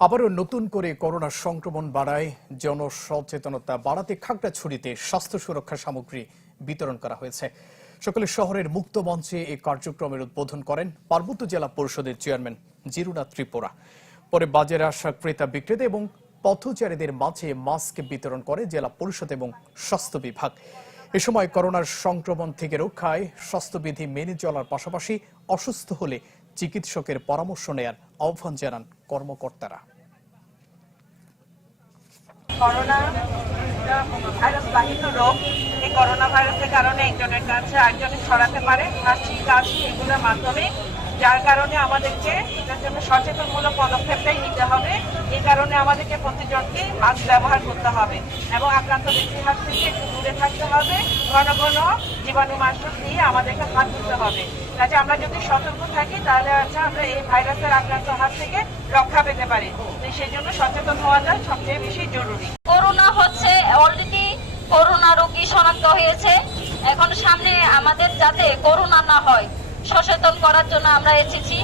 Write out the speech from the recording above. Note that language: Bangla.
আবারও নতুন করে করোনা সংক্রমণ বাড়ায় জনসচেতনতা বাড়াতে খাগড়াছড়িতে স্বাস্থ্য সুরক্ষা সামগ্রী বিতরণ করা হয়েছে। সকালে শহরের মুক্ত মঞ্চে এই কার্যক্রমের উদ্বোধন করেন পার্বত্য জেলা পরিষদের চেয়ারম্যান জিরুনাথ ত্রিপুরা। পরে বাজারে আসা ক্রেতা বিক্রেতা এবং পথচারীদের মাঝে মাস্ক বিতরণ করে জেলা পরিষদ এবং স্বাস্থ্য বিভাগ। এ সময় করোনার সংক্রমণ থেকে রক্ষায় স্বাস্থ্যবিধি মেনে চলার পাশাপাশি অসুস্থ হলে চিকিৎসকের পরামর্শ নেয়ার আহ্বান জানান কর্মকর্তারা। করোনা ভাইরাস বাহিত রোগ, এই করোনা ভাইরাসের কারণে একজনের কাছে আরেকজনের ছড়াতে পারে হাঁচি কাশি এগুলোর মাধ্যমে, যার কারণে আমাদেরকে এটার জন্য সচেতনমূলক পদক্ষেপটাই নিতে হবে। এই কারণে আমাদেরকে প্রতিজনকে মাস্ক ব্যবহার করতে হবে এবং আক্রান্ত ব্যক্তির হাত থেকে একটু দূরে থাকতে হবে। ঘন ঘন জীবাণুনাশক দিয়ে আমাদেরকে হাত ধুতে হবে। কাজে আমরা যদি সতর্ক থাকি তাহলে আমরা এই ভাইরাসের আক্রান্ত হাত থেকে রক্ষা পেতে পারি। সেই জন্য সচেতন হওয়াটা সবচেয়ে বেশি জরুরি। করোনা হচ্ছে অলরেডি করোনা রোগী শনাক্ত হয়েছে। এখন সামনে আমাদের যাতে করোনা না হয় সচেতন করার জন্য আমরা এসেছি।